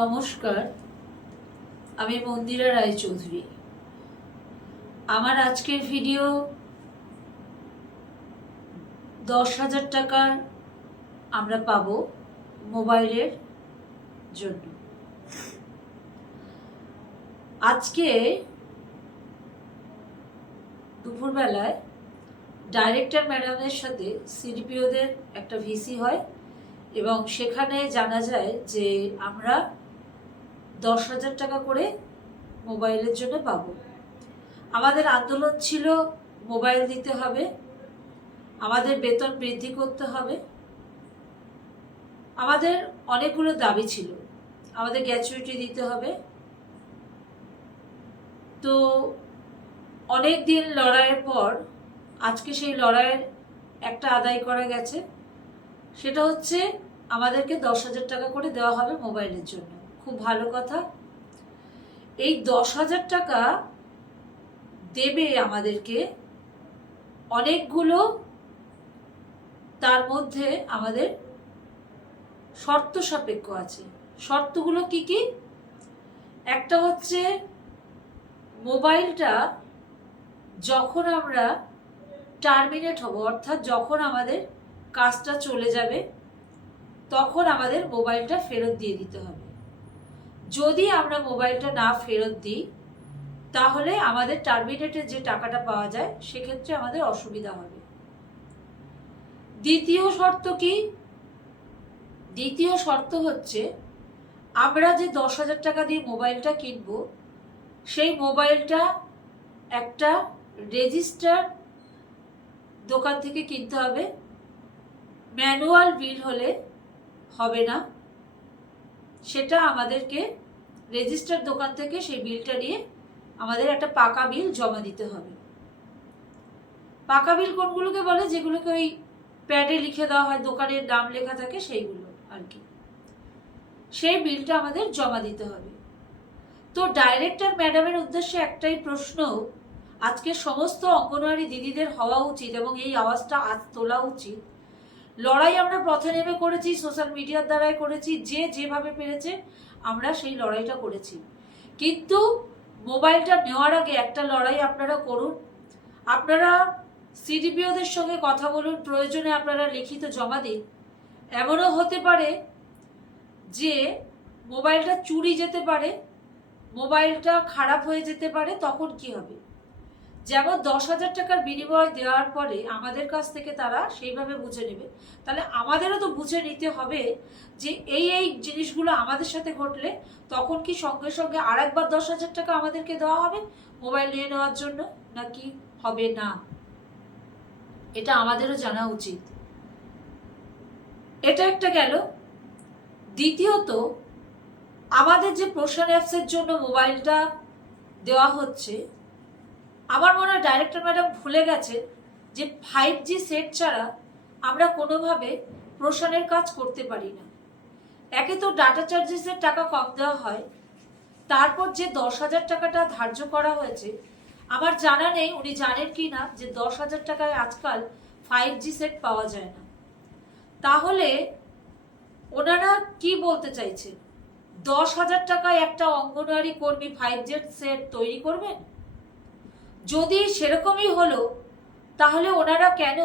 নমস্কার, আমি মন্দিরা রায়চৌধুরী। আমার আজকের ভিডিও দশ হাজার টাকার আমরা পাবো মোবাইলের জন্য। আজকে দুপুরবেলায় ডাইরেক্টর ম্যাডামের সাথে সিডিপিওদের একটা ভিসি হয় এবং সেখানে জানা যায় যে আমরা দশ হাজার টাকা করে মোবাইলের জন্য পাবো। আমাদের আন্দোলন ছিল মোবাইল দিতে হবে, আমাদের বেতন বৃদ্ধি করতে হবে। আমাদের অনেকগুলো দাবি ছিল, আমাদের গ্র্যাচুইটি দিতে হবে। তো অনেক দিন লড়াইয়ের পর আজকে সেই লড়াইয়ের একটা আদায় করা গেছে, সেটা হচ্ছে আমাদেরকে দশ হাজার টাকা করে দেওয়া হবে মোবাইলের জন্য। খুব ভালো কথা। এই দশ হাজার টাকা দেবে আমাদেরকে অনেকগুলো তার মধ্যে আমাদের শর্ত সাপেক্ষ আছে। শর্তগুলো কি কি? একটা হচ্ছে মোবাইলটা যখন আমরা টার্মিনেট হব, অর্থাৎ যখন আমাদের কাজটা চলে যাবে, তখন আমাদের মোবাইলটা ফেরত দিয়ে দিতে হবে। যদি আমরা মোবাইলটা না ফেরত দিই, তাহলে আমাদের টার্মিনেটের যে টাকাটা পাওয়া যায়, সেক্ষেত্রে আমাদের অসুবিধা হবে। দ্বিতীয় শর্ত কি? দ্বিতীয় শর্ত হচ্ছে, আমরা যে দশ হাজার টাকা দিয়ে মোবাইলটা কিনব, সেই মোবাইলটা একটা রেজিস্টার দোকান থেকে কিনতে হবে। ম্যানুয়াল বিল হলে হবে না। সেটা আমাদেরকে রেজিস্টার দোকান থেকে সেই বিলটা নিয়ে আমাদের একটা পাকা বিল জমা দিতে হবে। পাকা বিল কোনগুলোকে বলে? যেগুলোকে ওই প্যাডে লিখে দেওয়া হয়, দোকানের দাম লেখা থাকে সেইগুলো আর কি। সেই বিলটা আমাদের জমা দিতে হবে। তো ডাইরেক্টর ম্যাডামের উদ্দেশ্যে একটাই প্রশ্ন, আজকে সমস্ত অঙ্গনওয়াড়ি দিদিদের হওয়া উচিত এবং এই আওয়াজটা আজ তোলা উচিত। লড়াই আমরা পথে নেমে করেছি সোশ্যাল মিডিয়ার দ্বারাই করেছি, যে যেভাবে পেরেছে আমরা সেই লড়াইটা করেছি। কিন্তু মোবাইলটা নেওয়ার আগে একটা লড়াই আপনারা করুন। আপনারা সিডিপিওদের সঙ্গে কথা বলুন, প্রয়োজনে আপনারা লিখিত জমা দিন। এমনও হতে পারে যে মোবাইলটা চুরি যেতে পারে মোবাইলটা খারাপ হয়ে যেতে পারে, তখন কি হবে? যেমন দশ হাজার টাকার বিনিময় দেওয়ার পরে আমাদের কাছ থেকে তারা সেইভাবে বুঝে নেবে। তাহলে আমাদেরও তো বুঝে নিতে হবে যে এই এই জিনিসগুলো আমাদের সাথে ঘটলে তখন কি সঙ্গে সঙ্গে আর একবার দশ হাজার টাকা আমাদেরকে দেওয়া হবে মোবাইল নিয়ে নেওয়ার জন্য, নাকি হবে না? এটা আমাদেরও জানা উচিত। এটা একটা গেল। দ্বিতীয়ত, আমাদের যে প্রোশন অ্যাপসের জন্য মোবাইলটা দেওয়া হচ্ছে আমার মনে হয় ডাইরেক্টর ম্যাডাম ভুলে গেছে যে ফাইভ জি সেট ছাড়া আমরা কোনোভাবে প্রসানের কাজ করতে পারি না। একে তো ডাটা চার্জেসের টাকা কম দেওয়া হয়, তারপর যে দশ হাজার টাকাটা ধার্য করা হয়েছে, আমার জানা নেই উনি জানেন কি না যে দশ হাজার টাকায় আজকাল ফাইভ জি সেট পাওয়া যায় না। তাহলে ওনারা কি বলতে চাইছে দশ হাজার টাকায় একটা অঙ্গনওয়াড়ি কর্মী ফাইভ জি সেট তৈরি করবেন? যদি সেরকমই হলো, তাহলে ওনারা কেন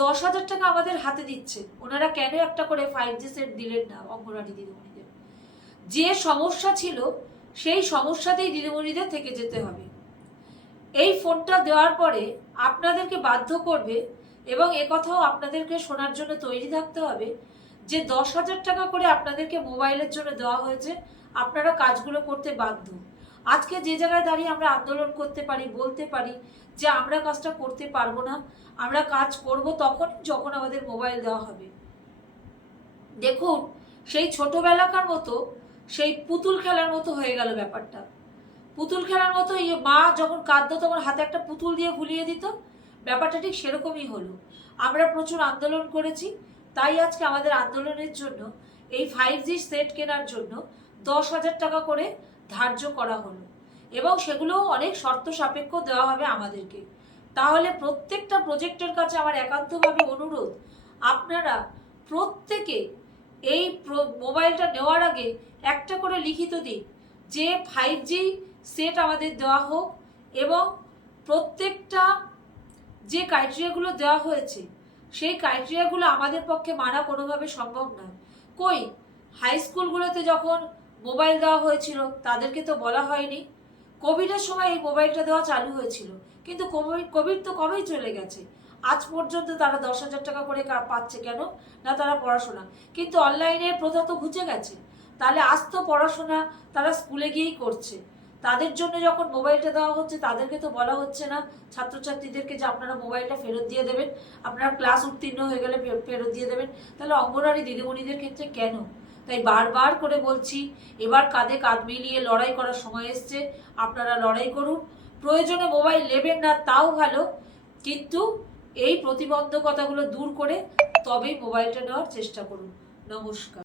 দশ হাজার টাকা আমাদের হাতে দিচ্ছে? ওনারা কেন একটা করে ফাইভ জি সেট দিলেন না অঙ্গনওয়াড়ি দিদিমণিদের? যে সমস্যা ছিল, সেই সমস্যাতেই দিদিমণিদের থেকে যেতে হবে। এই ফোনটা দেওয়ার পরে আপনাদেরকে বাধ্য করবে এবং একথাও আপনাদেরকে শোনার জন্য তৈরি থাকতে হবে যে দশ হাজার টাকা করে আপনাদেরকে মোবাইলের জন্য দেওয়া হয়েছে, আপনারা কাজগুলো করতে বাধ্য। আজকে যে জায়গায় দাঁড়িয়ে আমরা আন্দোলন করতে পারি, বলতে পারি যে আমরা কাজটা করতে পারব না, আমরা কাজ করব তখন যখন আমাদের মোবাইল দেওয়া হবে। দেখুন, সেই ছোটবেলাকার মতো, সেই পুতুল খেলার মতো হয়ে গেল ব্যাপারটা। পুতুল খেলার মতো ইয়ে মা যখন কাঁদতো, তখন হাতে একটা পুতুল দিয়ে ভুলিয়ে দিত, ব্যাপারটা ঠিক সেরকমই হলো। আমরা প্রচুর আন্দোলন করেছি, তাই আজকে আমাদের আন্দোলনের জন্য, এই ফাইভ জি সেট কেনার জন্য দশ হাজার টাকা করে ধার্য করা হলো। এবং সেগুলো অনেক শর্ত সাপেক্ষ দেওয়া হবে আমাদেরকে। তাহলে প্রত্যেকটা প্রজেক্টের কাছে আমার একান্তভাবে অনুরোধ, আপনারা প্রত্যেকে এই মোবাইলটা নেওয়ার আগে একটা করে লিখিত দিন, যে ফাইভ জি সেট আমাদের দেওয়া হোক এবং প্রত্যেকটা যে ক্রাইটেরিয়াগুলো দেওয়া হয়েছে, সেই ক্রাইটেরিয়াগুলো আমাদের পক্ষে মানা কোনোভাবে সম্ভব নয়। কই? হাই স্কুলগুলোতে যখন মোবাইল দেওয়া হয়েছিল, তাদেরকে তো বলা হয়নি। কোভিডের সময় এই মোবাইলটা দেওয়া চালু হয়েছিল, কিন্তু কোভিড কোভিড তো কবেই চলে গেছে। আজ পর্যন্ত তারা দশ হাজার টাকা করে পাচ্ছে কেন? না, তারা পড়াশোনা। কিন্তু অনলাইনের প্রথা তো ঘুচে গেছে। তাহলে আজ তো পড়াশোনা তারা স্কুলে গিয়েই করছে। তাদের জন্য যখন মোবাইলটা দেওয়া হচ্ছে, তাদেরকে তো বলা হচ্ছে না। ছাত্রছাত্রীদেরকে যে আপনারা মোবাইলটা ফেরত দিয়ে দেবেন, আপনারা ক্লাস উত্তীর্ণ হয়ে গেলে ফেরত দিয়ে দেবেন। তাহলে অঙ্গনওয়াড়ি দিদিমণিদের ক্ষেত্রে কেন? তাই বারবার করে বলছি, এবার কাঁধে কাঁধ মিলিয়ে লড়াই করার সময় এসছে, আপনারা লড়াই করুন। প্রয়োজনে মোবাইল নেবেন না, তাও ভালো। কিন্তু এই প্রতিবন্ধকতাগুলো দূর করে তবেই মোবাইলটা নেওয়ার চেষ্টা করুন। নমস্কার।